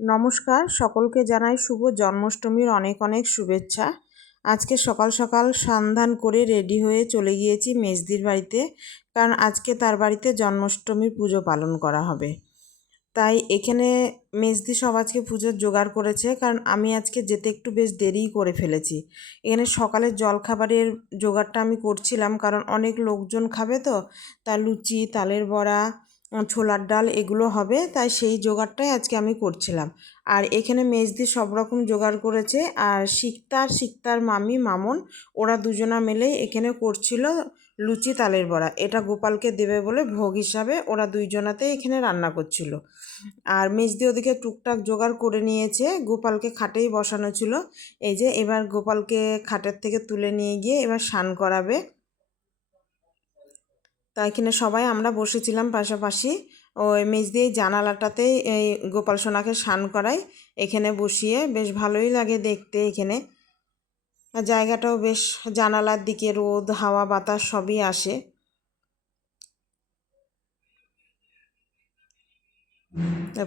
নমস্কার, সকলকে জানাই শুভ জন্মাষ্টমীর অনেক অনেক শুভেচ্ছা। আজকে সকাল সকাল সন্ধান করে রেডি হয়ে চলে গিয়েছি মেজদির বাড়িতে, কারণ আজকে তার বাড়িতে জন্মাষ্টমীর পুজো পালন করা হবে। তাই এখানে মেজদি সব আজকে পুজোর জোগাড় করেছে, কারণ আমি আজকে যেতে একটু বেশ দেরিই করে ফেলেছি। এখানে সকালের জলখাবারের জোগাড়টা আমি করছিলাম, কারণ অনেক লোকজন খাবে তো, তা লুচি, তালের বড়া ছোলার ডাল এগুলো হবে, তাই সেই জোগাড়টাই আজকে আমি করছিলাম। আর এখানে মেজদি সব রকম জোগাড় করেছে, আর শিকতার শিকতার মামি, মামন, ওরা দুজনা মিলে এখানে করছিল লুচি তালের বড়া। এটা গোপালকে দেবে বলে ভোগ হিসাবে ওরা দুইজনাতে এখানে রান্না করছিল। আর মেজদি ওদিকে টুকটাক জোগাড় করে নিয়েছে, গোপালকে খাটেই বসানো ছিল। এই যে এবার গোপালকে খাটের থেকে তুলে নিয়ে গিয়ে এবার স্নান করাবে। তা এখানে সবাই আমরা বসেছিলাম পাশাপাশি ওই মেজ দিয়ে জানালাটাতেই এই গোপাল সোনাকে স্নান করাই, এখানে বসিয়ে বেশ ভালোই লাগে দেখতে এখানে। জায়গাটাও বেশ জানালার দিকে রোদ, হাওয়া, বাতাস সবই আসে।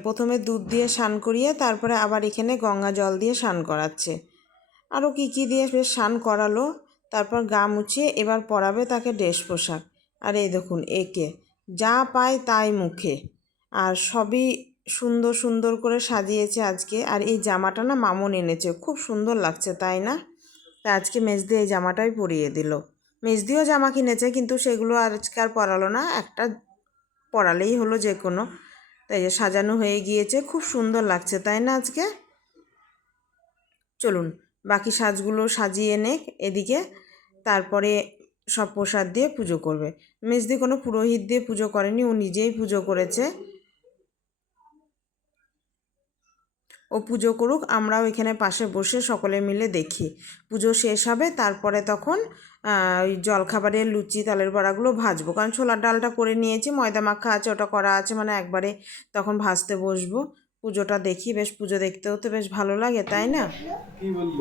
প্রথমে দুধ দিয়ে স্নান করিয়ে তারপরে আবার এখানে গঙ্গা জল দিয়ে স্নান করাচ্ছে। আরও কী কী দিয়ে বেশ স্নান করালো, তারপর গা মুছিয়ে এবার পরাবে তাকে ড্রেস পোশাক আর এই দেখুন, একে। যা পায় তাই মুখে। আর সবই সুন্দর সুন্দর করে সাজিয়েছে আজকে। আর এই জামাটা না মামন এনেছে। খুব সুন্দর লাগছে, তাই না? তা আজকে মেজদি এই জামাটাই পরিয়ে দিল। মেজদিও জামা কিনেছে, কিন্তু সেগুলো আজকে আর পরালো না। একটা পরালেই হলো যে কোনো। তাই যে সাজানো হয়ে গিয়েছে। খুব সুন্দর লাগছে, তাই না আজকে? চলুন, বাকি সাজগুলো সাজিয়ে নেক এদিকে। তারপরে সব প্রসাদ দিয়ে পুজো করবে। মেজদি কোনো পুরোহিত দিয়ে পুজো করেনি ও নিজেই পুজো করেছে। ও পুজো করুক আমরাও এখানে পাশে বসে সকলে মিলে দেখি। পুজো শেষ হবে তারপরে তখন ওই জলখাবারের লুচি তালের বড়াগুলো ভাজবো। কারণ ছোলার ডালটা করে নিয়েছি ময়দা মাখা আছে ওটা করা আছে মানে একবারে তখন ভাজতে বসবো। পুজোটা দেখি বেশ পুজো দেখতেও তো বেশ ভালো লাগে তাই না? কি বলল?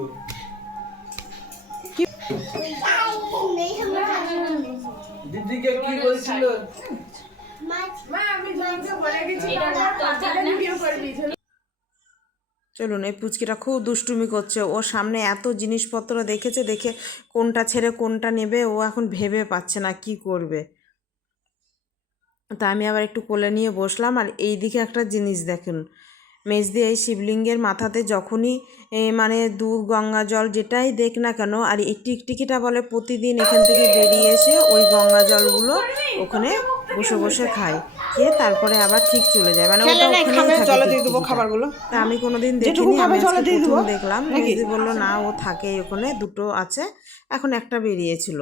দিদিকে কি বলছিল? চলুন এই পুচকিটা খুব দুষ্টুমি করছে। ও সামনে এত জিনিসপত্র দেখেছে দেখে কোনটা ছেড়ে কোনটা নেবে ও এখন ভেবে পাচ্ছে না কি করবে। তা আমি আবার একটু কোলে নিয়ে বসলাম আর এই দিকে একটা জিনিস দেখুন। মেজদি এই শিবলিঙ্গের মাথাতে যখনই মানে দুধ গঙ্গা জল যেটাই দেখ না কেন আর এই টিকটিকিটা বলে প্রতিদিন এখান থেকে বেরিয়ে এসে ওই গঙ্গা জলগুলো ওখানে বসে বসে খায়। খেয়ে তারপরে আবার ঠিক চলে যায়। মানে ওটা ওখানেই থাকে জলে দিয়ে দেবো খাবারগুলো। তা আমি কোনোদিন দেখিনি আমি আজকে দিয়ে প্রথম দেবো। দেখলাম? মেজদি বলল না ও থাকে ওখানে দুটো আছে। এখন একটা বেরিয়েছিল।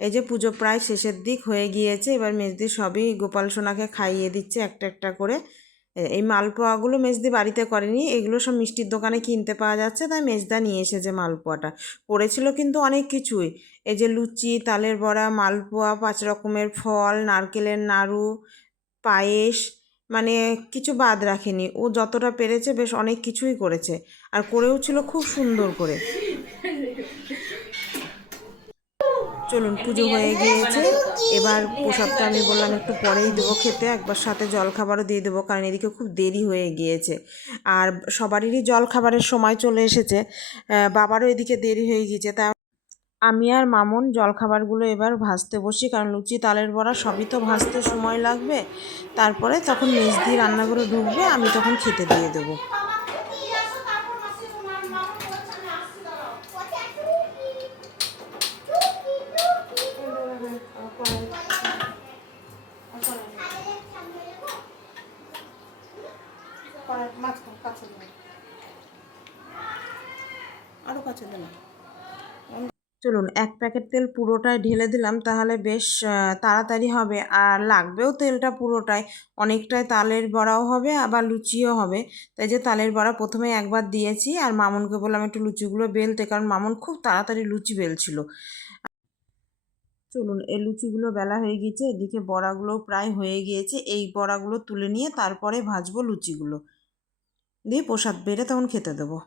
এই যে পুজো প্রায় শেষের দিক হয়ে গিয়েছে এবার মেজদি সবই গোপাল সোনাকে খাইয়ে দিচ্ছে একটা একটা করে। এই মালপোয়াগুলো মেজদি বাড়িতে করেনি। এগুলো সব মিষ্টির দোকানে কিনতে পাওয়া যাচ্ছে। তাই মেজদা নিয়ে এসেছে মালপোয়াটা। করেছিল কিন্তু অনেক কিছুই। এই যে লুচি, তালের বড়া, মালপোয়া, পাঁচ রকমের ফল, নারকেলের নাড়ু, পায়েস মানে কিছু বাদ রাখেনি। ও যতটা পেরেছে বেশ অনেক কিছুই করেছে। আর করেও ছিল খুব সুন্দর করে। চলুন পুজো হয়ে গিয়েছে। এবার প্রসাদটা আমি বললাম একটু পরেই দেবো খেতে একবার সাথে জল খাবারও দিয়ে দেবো কারণ এদিকে খুব দেরি হয়ে গিয়েছে। আর সবারই জল খাবারের সময় চলে এসেছে বাবারও এদিকে দেরি হয়ে গিয়েছে তা আমি আর মামুন জলখাবারগুলো এবার ভাজতে বসি কারণ লুচি তালের বড়া সবই তো ভাজতে সময় লাগবে। তারপরে তখন মেজ দিয়ে রান্নাঘরে ঢুকবে আমি তখন খেতে দিয়ে দেবো। কাছে চলুন, এক প্যাকেট তেল পুরোটাই ঢেলে দিলাম, তাহলে বেশ তাড়াতাড়ি হবে। আর লাগবেও তেলটা পুরোটাই, অনেকটাই তালের বড়াও হবে, আবার লুচিও হবে। তাই যে তালের বড়া প্রথমে একবার দিয়েছি, আর মামুনকে বললাম একটু লুচিগুলো বেলতে, কারণ মামুন খুব তাড়াতাড়ি লুচি বেলছিল। চলুন, এই লুচিগুলো বেলা হয়ে গিয়েছে, এদিকে বড়াগুলো প্রায় হয়ে গিয়েছে। এই বড়াগুলো তুলে নিয়ে তারপরে ভাজবো লুচিগুলো। দিয়ে প্রসাদ বেড়ে তখন খেতে দেবো।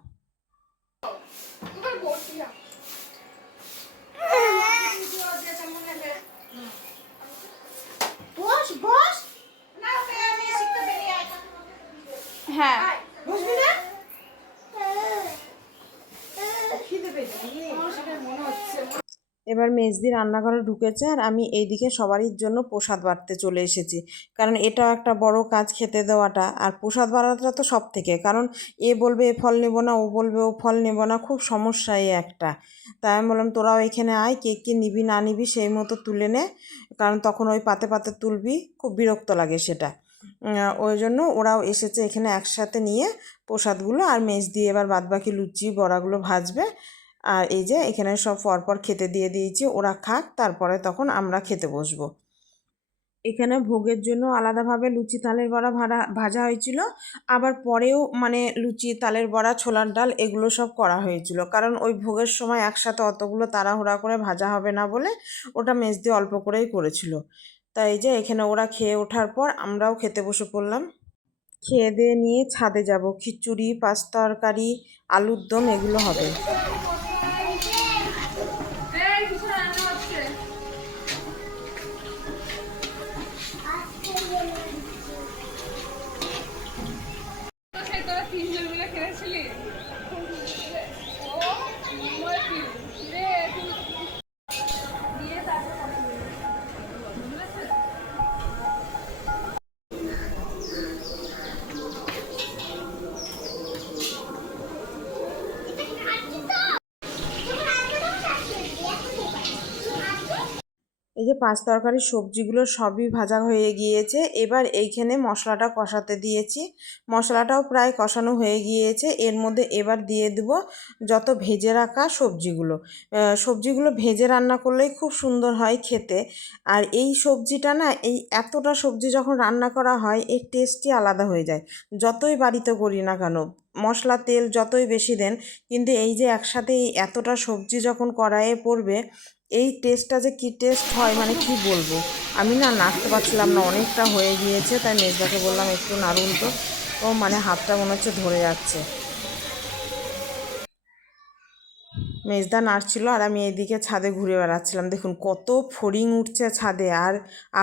হ্যাঁ বসবি না খিদে পেয়েছে এবার মেজদি রান্নাঘরে ঢুকেছে আর আমি এইদিকে সবারই জন্য প্রসাদ বাড়তে চলে এসেছি। কারণ এটাও একটা বড় কাজ খেতে দেওয়াটা। আর প্রসাদ বাড়াটা তো সব থেকে কারণ এ বলবে, এ ফল নেব না, ও বলবে, ও ফল নেব না, খুব সমস্যা একটা। তাই আমি বললাম, তোরাও এখানে আয়, কে কে নিবি, না নিবি, সেই মতো তুলে নে। কারণ তখন ওই পাতে পাতে তুলবি, খুব বিরক্ত লাগে সেটা। ওই জন্য ওরাও এসেছে এখানে একসাথে নিয়ে প্রসাদগুলো। আর মেজ দিয়ে এবার বাদবাকি লুচি, বড়াগুলো ভাজবে। আর এই যে এখানে সব পরপর খেতে দিয়ে দিয়েছি, ওরা খাক, তারপরে তখন আমরা খেতে বসবো। এখানে ভোগের জন্য আলাদাভাবে লুচি, তালের বড়া ভাড়া, ভাজা হয়েছিল। আবার পরেও মানে লুচি, তালের বড়া, ছোলার ডাল এগুলো সব করা হয়েছিল। কারণ ওই ভোগের সময় একসাথে অতগুলো তাড়াহুড়া করে ভাজা হবে না বলে ওটা মেজ দিয়ে অল্প করেই করেছিল। তাই এই যে এখানে ওরা খেয়ে ওঠার পর আমরাও খেতে বসে পড়লাম। খেয়ে দিয়ে নিয়ে ছাদে যাব। খিচুড়ি, পাঁচ তরকারি, আলুর দম এগুলো হবে। খেলেছিলি ও কি? রে তুই এই যে পাঁচ তরকারির সবজিগুলো সবই ভাজা হয়ে গিয়েছে, এবার এইখানে মশলাটা কষাতে দিয়েছি। মশলাটাও প্রায় কষানো হয়ে গিয়েছে, এর মধ্যে এবার দিয়ে দেব যত ভেজে রাখা সবজিগুলো। সবজিগুলো ভেজে রান্না করলেই খুব সুন্দর হয় খেতে। আর এই সবজিটা না, এই এতটা সবজি যখন রান্না করা হয়, এর টেস্টই আলাদা হয়ে যায়। যতই বাড়িতে করি না কেন, মশলা তেল যতই বেশি দেন, কিন্তু এই যে একসাথে এতটা সবজি যখন কড়াইয়ে পড়বে এই টেস্টটা যে কী টেস্ট হয় মানে কি বলব? আমি না নাড়তে পারছিলাম না, অনেকটা হয়ে গিয়েছে, তাই মেজদাকে বললাম, একটু নাড়ুন তো। ও মানে হাতটা মনে হচ্ছে ধরে যাচ্ছে। মেজদা নাড়ছিল আর আমি এইদিকে ছাদে ঘুরে বেড়াচ্ছিলাম। দেখুন, কত ফড়িং উঠছে ছাদে আর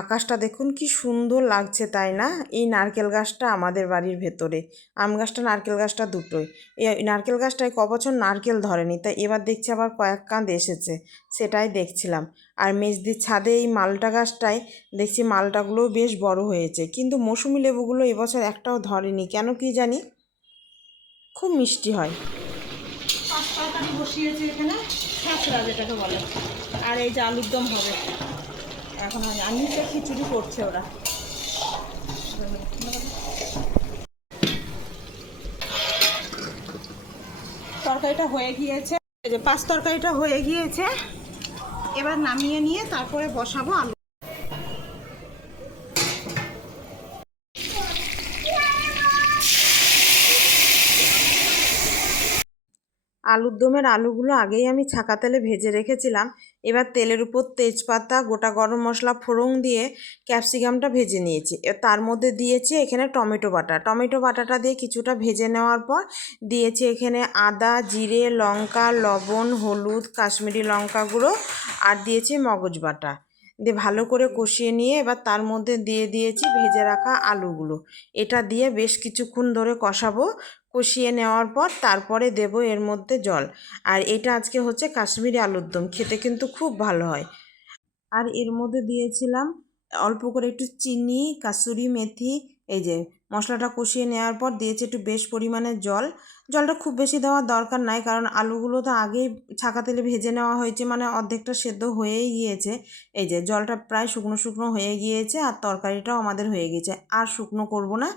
আকাশটা দেখুন কি সুন্দর লাগছে, তাই না? এই নারকেল গাছটা আমাদের বাড়ির ভেতরে। আম গাছটা, নারকেল গাছটা দুটোই। এই নারকেল গাছটায় ক বছর নারকেল ধরেনি, তাই এবার দেখছি আবার কয়েক কাঁদ এসেছে, সেটাই দেখছিলাম। আর মেজদির ছাদে এই মালটা গাছটায় দেখছি মালটাগুলোও বেশ বড় হয়েছে, কিন্তু মৌসুমি লেবুগুলো এবছর একটাও ধরেনি। কেন কি জানি? খুব মিষ্টি হয়। তরকারি বসিয়েছে এখানে ছাঁচড়া যেটাকে বলে। আর এই যে আলুর দম হবে। এখন হয় আর নিচে খিচুড়ি করছে ওরা। তরকারিটা হয়ে গিয়েছে। পাঁচ তরকারিটা হয়ে গিয়েছে। এবার নামিয়ে নিয়ে তারপরে বসাবো আলু। আলুর দমের আলুগুলো আগেই আমি ছাকা তেলে ভেজে রেখেছিলাম। এবার তেলের উপর তেজপাতা, গোটা গরম মশলা, ফোড়ন দিয়ে ক্যাপসিকামটা ভেজে নিয়েছি। তার মধ্যে দিয়েছি এখানে টমেটো বাটা। টমেটো বাটাটা দিয়ে কিছুটা ভেজে নেওয়ার পর দিয়েছি এখানে আদা, জিরে, লঙ্কা, লবণ, হলুদ, কাশ্মীরি লঙ্কা গুঁড়ো আর দিয়েছি মগজ বাটা। দিয়ে ভালো করে কষিয়ে নিয়ে এবার তার মধ্যে দিয়ে দিয়েছি ভেজে রাখা আলুগুলো। এটা দিয়ে বেশ কিছুক্ষণ ধরে কষাবো। কষিয়ে নেওয়ার পর তারপরে দেব এর মধ্যে জল। আর এটা আজকে হচ্ছে কাশ্মীরি আলুর দম, খেতে কিন্তু খুব ভালো হয়। আর এর মধ্যে দিয়েছিলাম অল্প করে একটু চিনি, কাসুরি মেথি, এই যে মশলাটা কষিয়ে নেওয়ার পর দিয়েছি একটু বেশ পরিমাণে জল। জলটা খুব বেশি দেওয়ার দরকার নাই, কারণ আলুগুলো তো আগেই ছাকা তেলে ভেজে নেওয়া হয়েছে মানে অর্ধেকটা সেদ্ধ হয়েই গিয়েছে। এই যে জলটা প্রায় শুকনো শুকনো হয়ে গিয়েছে আর তরকারিটাও আমাদের হয়ে গিয়েছে আর শুকনো করব না।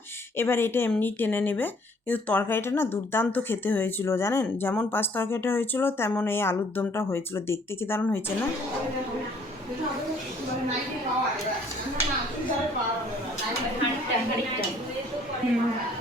এবার এটা এমনি টেনে নেবে, কিন্তু তরকারিটা না দুর্দান্ত খেতে হয়েছিল জানেন? যেমন পাঁচ তরকারিটা হয়েছিল, তেমন এই আলুর দমটা হয়েছিল। দেখতে কি দারুণ হয়েছে না? ও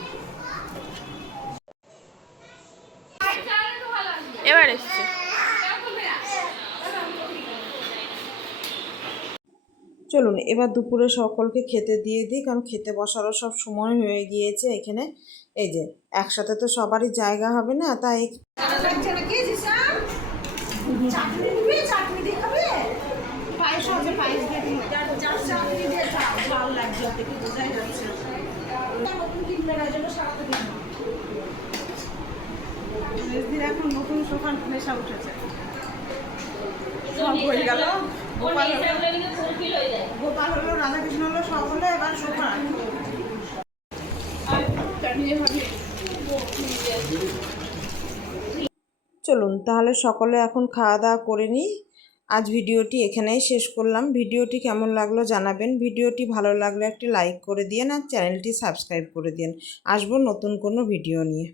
এবার এসছে। চলুন এবার দুপুরে সকলকে খেতে দিয়ে দিই কারণ খেতে বসারও সব সময় হয়ে গিয়েছে এখানে। এই যে একসাথে তো সবারই জায়গা হবে না তাই দিন মেজদির এখন নতুন সোফান নেশা উঠেছে। সব হয়ে গেল। গোপাল হলো গোপাল হলো রাধাকৃষ্ণ হলো সব হলো এবার সোফা। চলুন তাহলে সকলে এখন খাওয়া দাওয়া করে নিই। আজ ভিডিওটি এখানেই শেষ করলাম। ভিডিওটি কেমন লাগল জানাবেন। ভিডিওটি ভালো লাগলে একটি লাইক করে দিন আর চ্যানেলটি সাবস্ক্রাইব করে দিন আসব নতুন কোনো ভিডিও নিয়ে।